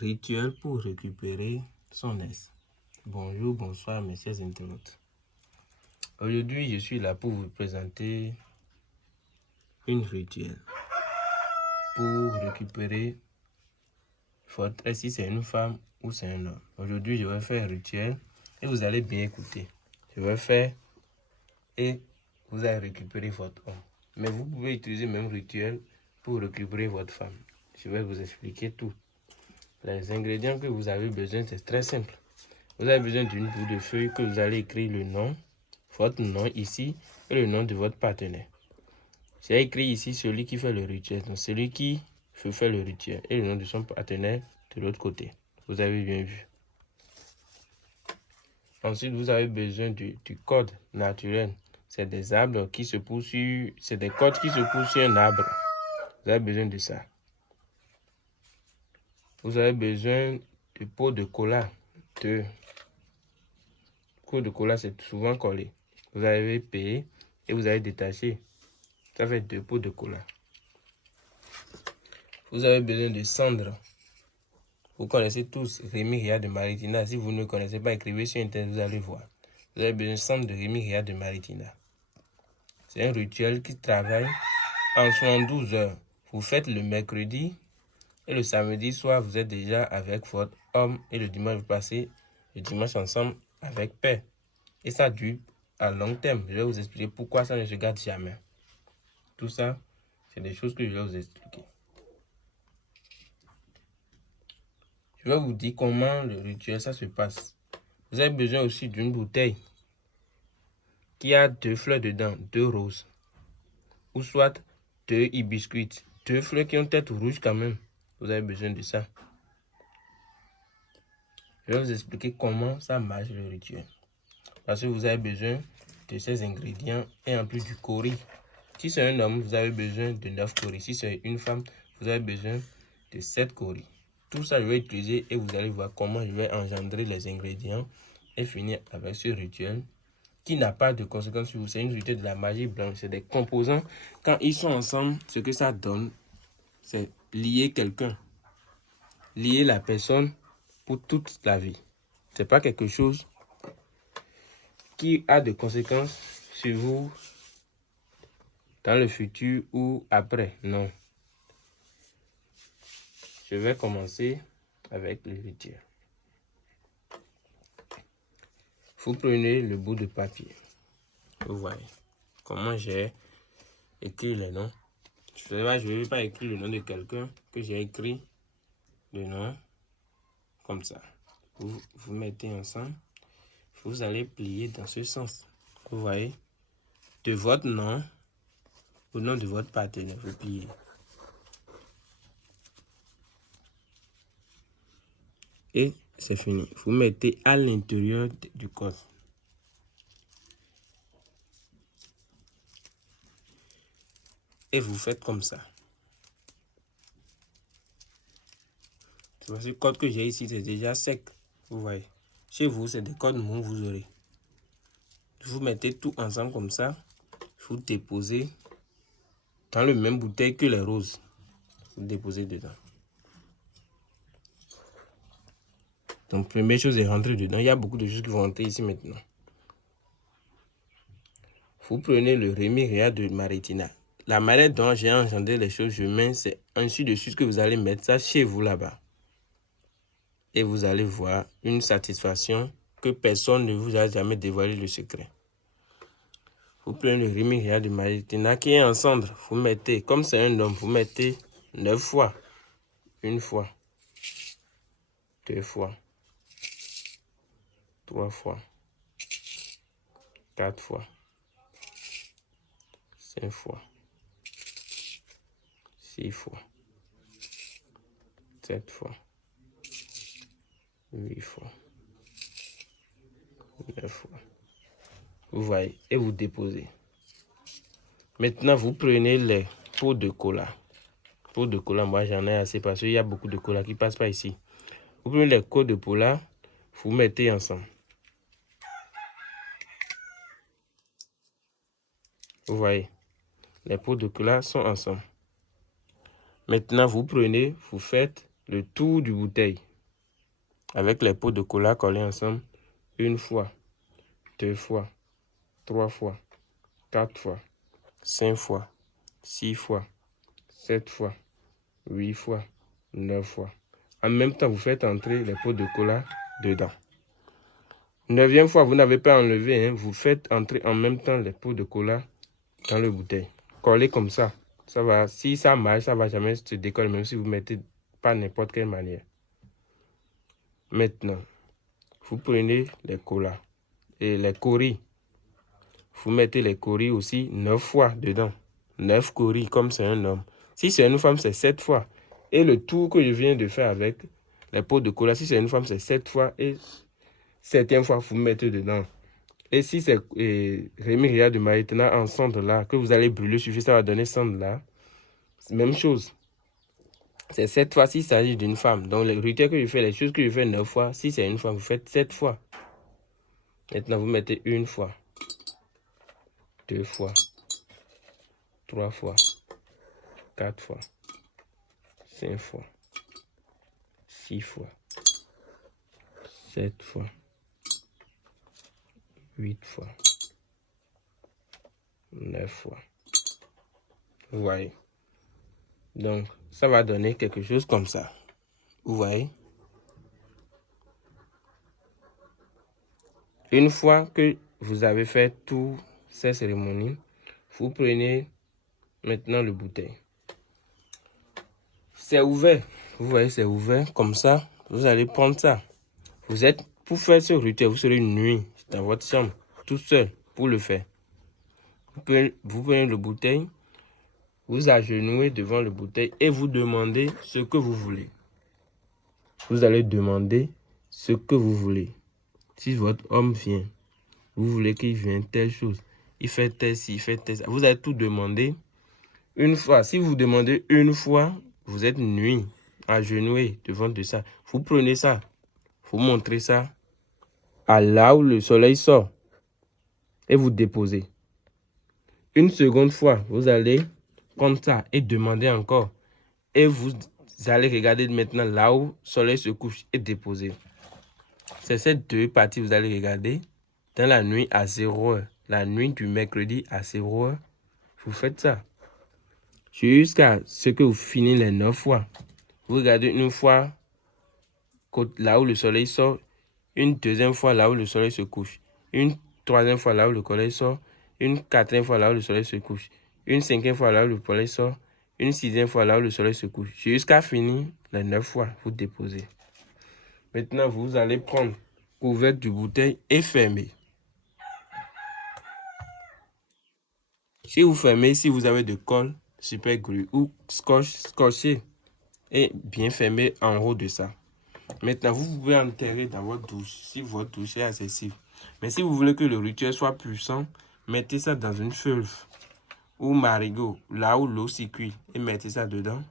Rituel pour récupérer son aise. Bonjour, bonsoir mes chers internautes. Aujourd'hui, je suis là pour vous présenter une rituel pour récupérer votre aise, si c'est une femme ou c'est un homme. Aujourd'hui, je vais faire un rituel et vous allez bien écouter. Je vais faire et vous allez récupérer votre homme. Mais vous pouvez utiliser le même rituel pour récupérer votre femme. Je vais vous expliquer tout. Les ingrédients que vous avez besoin, c'est très simple. Vous avez besoin d'une boule de feuille que vous allez écrire le nom, votre nom ici et le nom de votre partenaire. J'ai écrit ici celui qui fait le rituel, donc celui qui fait le rituel et le nom de son partenaire de l'autre côté. Vous avez bien vu. Ensuite, vous avez besoin du code naturel. C'est des arbres qui se poussent sur... C'est des cordes qui se poussent sur un arbre. Vous avez besoin de ça. Vous avez besoin de pot de cola. Le pot de cola, c'est souvent collé. Vous avez payé et vous avez détaché. Ça fait 2 pots de cola. Vous avez besoin de cendre. Vous connaissez tous Rémi Ria de Maritina. Si vous ne connaissez pas, écrivez sur Internet, vous allez voir. Vous avez besoin de cendre de Rémi Ria de Maritina. C'est un rituel qui travaille en 72 heures. Vous faites le mercredi et le samedi soir, vous êtes déjà avec votre homme et le dimanche, vous passez le dimanche ensemble avec paix. Et ça dure à long terme. Je vais vous expliquer pourquoi ça ne se gâte jamais. Tout ça, c'est des choses que je vais vous expliquer. Je vais vous dire comment le rituel, ça se passe. Vous avez besoin aussi d'une bouteille qui a 2 fleurs dedans, 2 roses. Ou soit 2 hibiscus, 2 fleurs qui ont tête rouge quand même. Vous avez besoin de ça. Je vais vous expliquer comment ça marche le rituel. Parce que vous avez besoin de ces ingrédients et en plus du cori. Si c'est un homme, vous avez besoin de 9 cori. Si c'est une femme, vous avez besoin de 7 cori. Tout ça, je vais utiliser et vous allez voir comment je vais engendrer les ingrédients et finir avec ce rituel qui n'a pas de conséquences sur vous. C'est une rituel de la magie blanche. C'est des composants. Quand ils sont ensemble, ce que ça donne, c'est lier quelqu'un. Lier la personne pour toute la vie. Ce n'est pas quelque chose qui a de conséquences sur vous dans le futur ou après. Non. Je vais commencer avec le rituel. Vous prenez le bout de papier. Vous voyez comment j'ai écrit les noms. Je ne vais pas écrire le nom de quelqu'un que j'ai écrit le nom comme ça. Vous mettez ensemble. Vous allez plier dans ce sens. Vous voyez, de votre nom au nom de votre partenaire, vous pliez. Et c'est fini. Vous mettez à l'intérieur du code. Et vous faites comme ça. Ce code que j'ai ici, c'est déjà sec. Vous voyez. Chez vous, c'est des codes mous, vous aurez. Vous mettez tout ensemble comme ça. Vous déposez dans le même bouteille que les roses. Vous déposez dedans. Donc, première chose est rentrer dedans. Il y a beaucoup de choses qui vont rentrer ici maintenant. Vous prenez le Rémi Ria de Maritina. La manière dont j'ai engendré les choses, je mets, c'est ainsi de suite que vous allez mettre ça chez vous là-bas. Et vous allez voir une satisfaction que personne ne vous a jamais dévoilé le secret. Vous prenez le Rémi Ria de Maritina qui est en cendre. Vous mettez, comme c'est un homme, vous mettez 9 fois. 1 fois. 2 fois. 3 fois. 4 fois. 5 fois. 6 fois. 7 fois. 8 fois. 9 fois. Vous voyez, et vous déposez. Maintenant, vous prenez les pots de cola. Pots de cola, moi j'en ai assez parce qu'il y a beaucoup de cola qui ne passent pas ici. Vous prenez les pots de cola, vous mettez ensemble. Vous voyez, les pots de cola sont ensemble. Maintenant, vous prenez, vous faites le tour du bouteille. avec les pots de cola collés ensemble, 1 fois, 2 fois, 3 fois, 4 fois, 5 fois, 6 fois, 7 fois, 8 fois, 9 fois. En même temps, vous faites entrer les pots de cola dedans. 9e fois, vous n'avez pas enlevé, hein, vous faites entrer en même temps les pots de cola dans le bouteille. Collez comme ça. Ça va, si ça marche, ça ne va jamais se décoller, même si vous mettez pas n'importe quelle manière. Maintenant, vous prenez les colas et les coris. Vous mettez les coris aussi 9 fois dedans. 9 coris, comme c'est un homme. Si c'est une femme, c'est 7 fois. Et le tour que je viens de faire avec les pots de cola, si c'est une femme, c'est 7 fois. Et 7e fois, vous mettez dedans. Et si c'est Rémi Ria de Maïtena en cendre là, que vous allez brûler suffit, ça va donner cendre là. Même chose. C'est 7 fois s'il s'agit d'une femme. Donc, le rituel que je fais, les choses que je fais 9 fois, si c'est une femme, vous faites 7 fois. Maintenant, vous mettez 1 fois, 2 fois, 3 fois, 4 fois, 5 fois, 6 fois, 7 fois, 8 fois, 9 fois. Vous voyez? Donc, ça va donner quelque chose comme ça. Vous voyez? Une fois que vous avez fait toutes ces cérémonies, vous prenez maintenant le bouteille. C'est ouvert. Vous voyez, c'est ouvert. Comme ça, vous allez prendre ça. Vous êtes, pour faire ce rituel, vous serez une nuit dans votre chambre, tout seul, pour le faire. Vous prenez le bouteille, vous agenouillez devant le bouteille et vous demandez ce que vous voulez. Vous allez demander ce que vous voulez. Si votre homme vient, vous voulez qu'il vienne telle chose, il fait tel ci, il fait tel ça. Vous allez tout demander une fois. Si vous demandez une fois, vous êtes nuit, agenouillé devant de ça. Vous prenez ça, vous montrez ça à là où le soleil sort et vous déposez. Une seconde fois, vous allez prendre ça et demander encore. Et vous allez regarder maintenant là où le soleil se couche et déposer. C'est ces deux parties que vous allez regarder dans la nuit à 0h. La nuit du mercredi à 0h, vous faites ça. Jusqu'à ce que vous finissez les 9 fois. Vous regardez une fois là où le soleil sort, une deuxième fois là où le soleil se couche, une troisième fois là où le soleil sort, une quatrième fois là où le soleil se couche, une cinquième fois là où le soleil sort, une sixième fois là où le soleil se couche, jusqu'à finir les 9 fois, vous déposez. Maintenant, vous allez prendre couvercle du bouteille et fermer. Si vous fermez, si vous avez de colle, super glue ou scotché et bien fermé en haut de ça. Maintenant, vous pouvez enterrer dans votre douche si votre douche est accessible. Mais si vous voulez que le rituel soit puissant, mettez ça dans une feuille ou marigot, là où l'eau circule, et mettez ça dedans.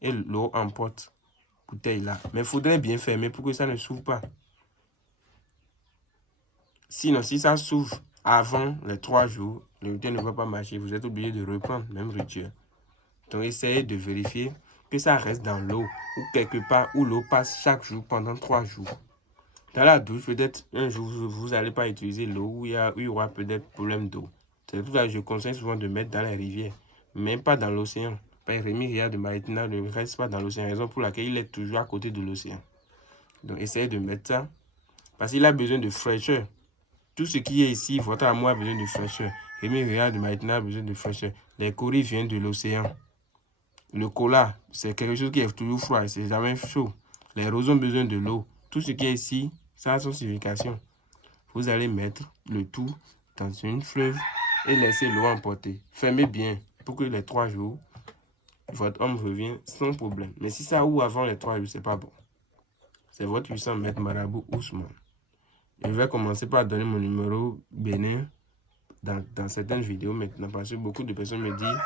Et l'eau emporte bouteille là. Mais il faudrait bien fermer pour que ça ne s'ouvre pas. Sinon, si ça s'ouvre avant les 3 jours, le rituel ne va pas marcher. Vous êtes obligé de reprendre le même rituel. Donc, essayez de vérifier que ça reste dans l'eau ou quelque part où l'eau passe chaque jour pendant 3 jours. Dans la douche, peut-être un jour, vous n'allez pas utiliser l'eau où il y aura peut-être problème d'eau. C'est pour ça que je conseille souvent de mettre dans les rivières, même pas dans l'océan. Rémi Ria de Maïtena ne reste pas dans l'océan, raison pour laquelle il est toujours à côté de l'océan. Donc, essayez de mettre ça, parce qu'il a besoin de fraîcheur. Tout ce qui est ici, votre amour a besoin de fraîcheur. Rémi Ria de Maïtena a besoin de fraîcheur. Les coris viennent de l'océan. Le cola, c'est quelque chose qui est toujours froid, c'est jamais chaud. Les roses ont besoin de l'eau. Tout ce qui est ici, ça a son signification. Vous allez mettre le tout dans une fleuve et laisser l'eau emporter. Fermez bien pour que les 3 jours, votre homme revienne sans problème. Mais si ça ouvre avant les 3 jours, c'est pas bon. C'est votre puissant maître Marabout Ousmane. Je vais commencer par donner mon numéro Bénin dans certaines vidéos maintenant parce que beaucoup de personnes me disent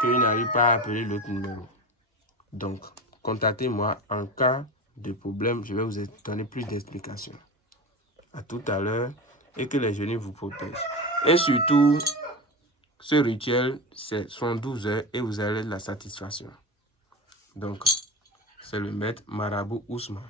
qu'ils n'arrivent pas à appeler l'autre numéro. Donc, contactez-moi en cas de problème. Je vais vous donner plus d'explications. À tout à l'heure et que les génies vous protègent. Et surtout, ce rituel, c'est 12 heures et vous avez la satisfaction. Donc, c'est le maître Marabout Ousmane.